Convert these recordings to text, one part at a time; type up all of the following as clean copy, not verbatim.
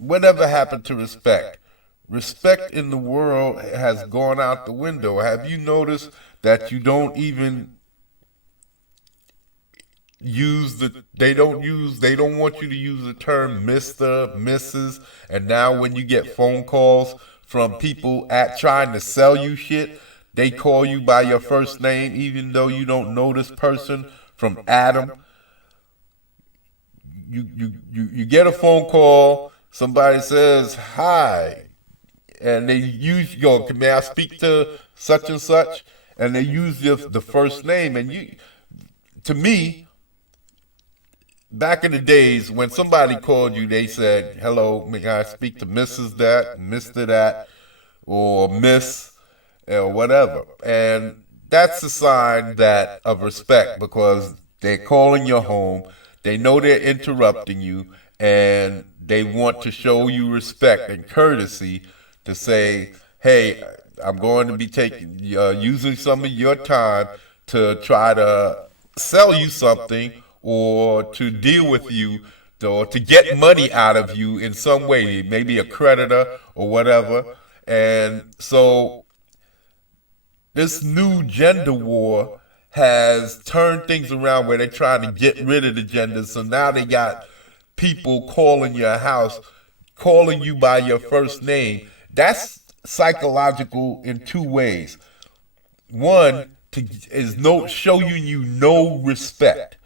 whatever happened to respect? Respect in the world has gone out the window. Have you noticed that you don't even use they don't want you to use the term Mr., Mrs. And now when you get phone calls from people at trying to sell you shit, they call you by your first name even though you don't know this person from Adam. You get a phone call, somebody says hi, and they use your, may I speak to such and such, and they use the first name. And you, to me, back in the days when somebody called you, they said, hello, may I speak to Mrs. That, Mr. That, or Miss, or whatever. And that's a sign that of respect, because they're calling your home, they know they're interrupting you, and they want to show you respect and courtesy to say, hey, I'm going to be taking using some of your time to try to sell you something, or to deal with you, or to get money out of you in some way, maybe a creditor or whatever. And so this new gender war has turned things around where they're trying to get rid of the gender. So now they got people calling your house, calling you by your first name. That's psychological in two ways. One, is no show you no respect,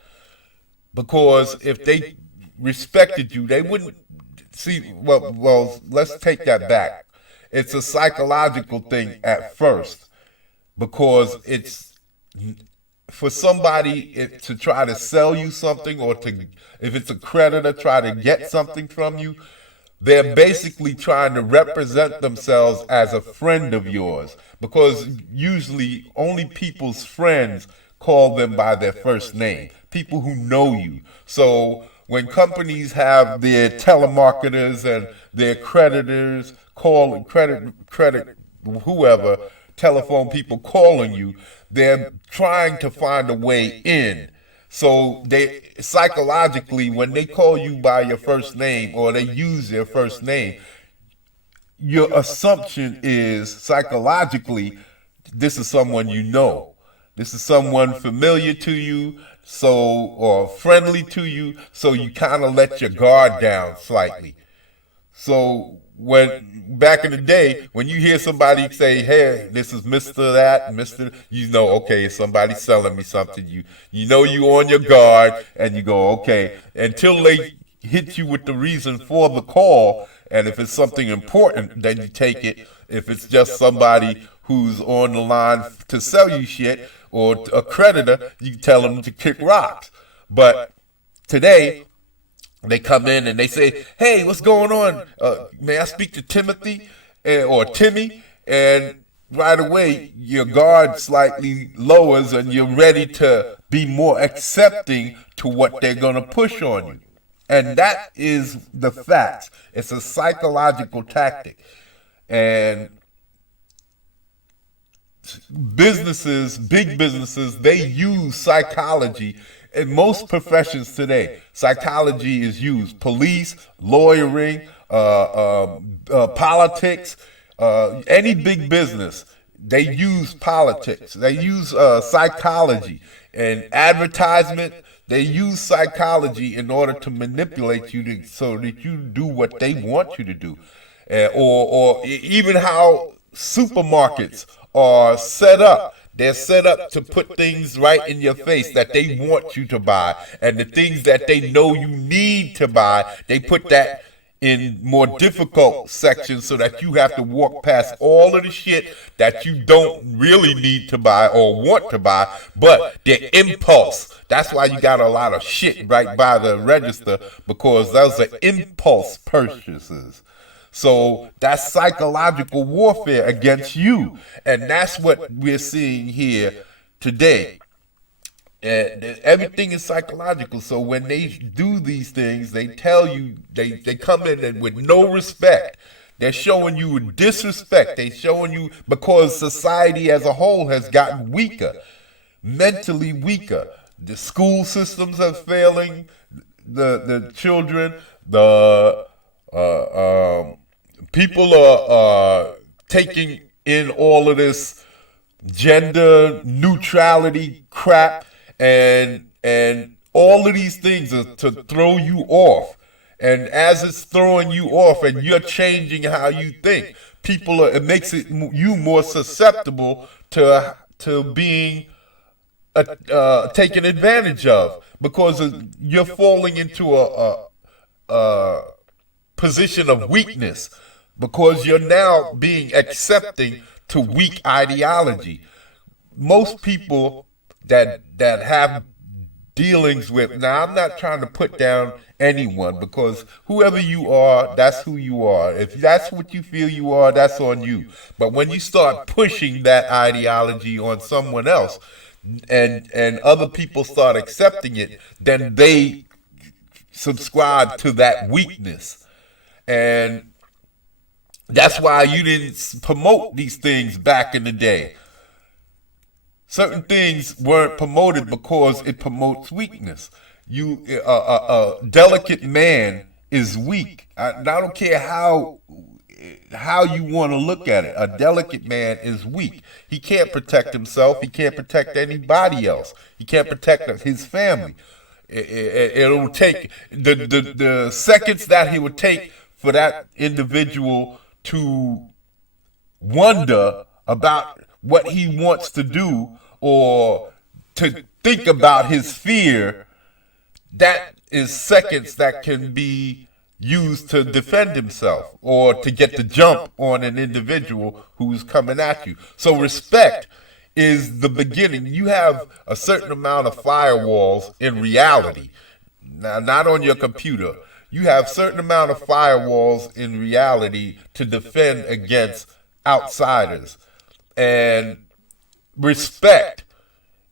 because if they respected you, they wouldn't see. Well, let's take that back. It's a psychological thing at first, because it's for somebody to try to sell you something, or to, if it's a creditor, try to get something from you. They're basically trying to represent themselves as a friend of yours, because usually only people's friends call them by their first name, people who know you. So when companies have their telemarketers and their creditors call credit whoever, telephone people calling you, they're trying to find a way in. So they psychologically, when they call you by your first name, or they use their first name, your assumption is psychologically, this is someone you know. This is someone familiar to you, so, or friendly to you, so you kind of let your guard down slightly. So when back in the day, when you hear somebody say, "Hey, this is Mister That, Mister," you know, okay, somebody's selling me something. You know you on your guard, and you go, okay, until they hit you with the reason for the call. And if it's something important, then you take it. If it's just somebody who's on the line to sell you shit, or a creditor, you tell them to kick rocks. But today, they come in and they say, "Hey, what's going on? May I speak to Timothy or Timmy?" And right away, your guard slightly lowers, and you're ready to be more accepting to what they're going to push on you. And that is the facts. It's a psychological tactic. And businesses, big businesses, they use psychology. In most professions today, psychology is used. Police, lawyering, politics, any big business, they use politics. They use psychology. And advertisement, they use psychology in order to manipulate you so that you do what they want you to do. Or even how supermarkets are set up. They're set up to put things right in your face that they want you to buy. And the things that they know you need to buy, they put that in more difficult sections so that you have to walk past all of the shit that you don't really need to buy or want to buy, but their impulse. That's why you got a lot of shit right by the register, because those are impulse purchases. So that's psychological warfare against you. And that's what we're seeing here today. Everything is psychological. So when they do these things, they tell you, they come in and with no respect. They're showing you disrespect. They're showing you, because society as a whole has gotten weaker, mentally weaker. The school systems are failing the children. The People are taking in all of this gender neutrality crap, and all of these things are to throw you off. And as it's throwing you off, and you're changing how you think, it makes you more susceptible to being taken advantage of, because you're falling into a position of weakness, because you're now being accepting to weak ideology. Most people that have dealings with, now I'm not trying to put down anyone, because whoever you are, that's who you are. If that's what you feel you are, that's on you. But when you start pushing that ideology on someone else, and other people start accepting it, then they subscribe to that weakness. And that's why you didn't promote these things back in the day. Certain things weren't promoted because it promotes weakness. A delicate man is weak. I don't care how you want to look at it. A delicate man is weak. He can't protect himself. He can't protect anybody else. He can't protect his family. It'll take the seconds that he would take for that individual to wonder about what he wants to do, or to think about his fear. That is seconds that can be used to defend himself, or to get the jump on an individual who's coming at you. So respect is the beginning. You have a certain amount of firewalls in reality. Now, not on your computer. You have a certain amount of firewalls in reality to defend against outsiders. And respect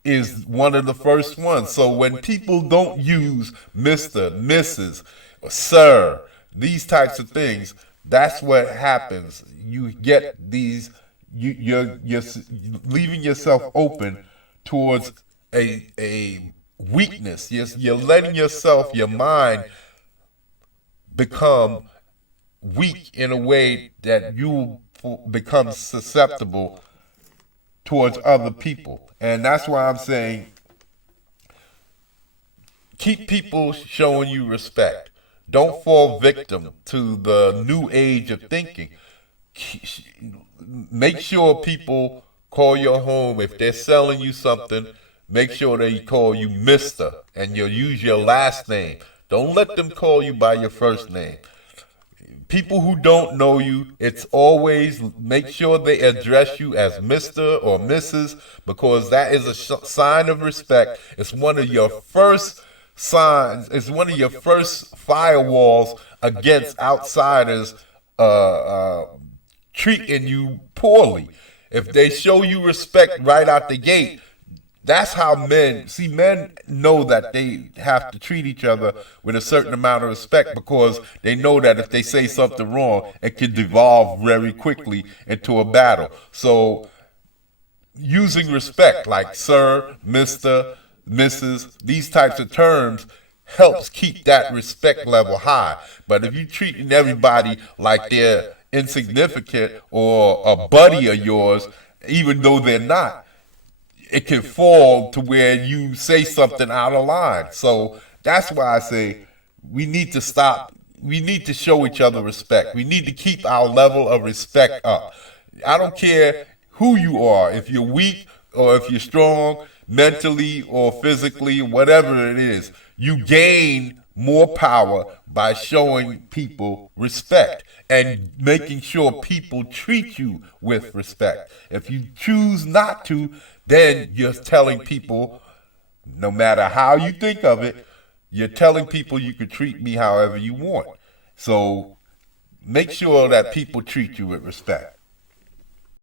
is one of the first ones. So when people don't use Mr., Mrs., or Sir, these types of things, that's what happens. You get these, you're leaving yourself open towards a weakness. You're letting yourself, your mind, become weak in a way that you become susceptible towards other people. And that's why I'm saying, keep people showing you respect. Don't fall victim to the new age of thinking. Make sure people call your home. If they're selling you something, make sure they call you Mr. and you'll use your last name. Don't let them call you by your first name. People who don't know you, it's always make sure they address you as Mr. or Mrs., because that is a sign of respect. It's one of your first signs. It's one of your first firewalls against outsiders treating you poorly. If they show you respect right out the gate, that's how men know that they have to treat each other with a certain amount of respect, because they know that if they say something wrong, it can devolve very quickly into a battle. So using respect like Sir, Mr., Mrs., these types of terms helps keep that respect level high. But if you're treating everybody like they're insignificant or a buddy of yours, even though they're not, it can fall to where you say something out of line. So that's why I say we need to stop. We need to show each other respect. We need to keep our level of respect up. I don't care who you are, if you're weak or if you're strong, mentally or physically, whatever it is, you gain more power by showing people respect and making sure people treat you with respect. If you choose not to, then you're telling people, no matter how you think of it, you're telling people you can treat me however you want. So make sure that people treat you with respect.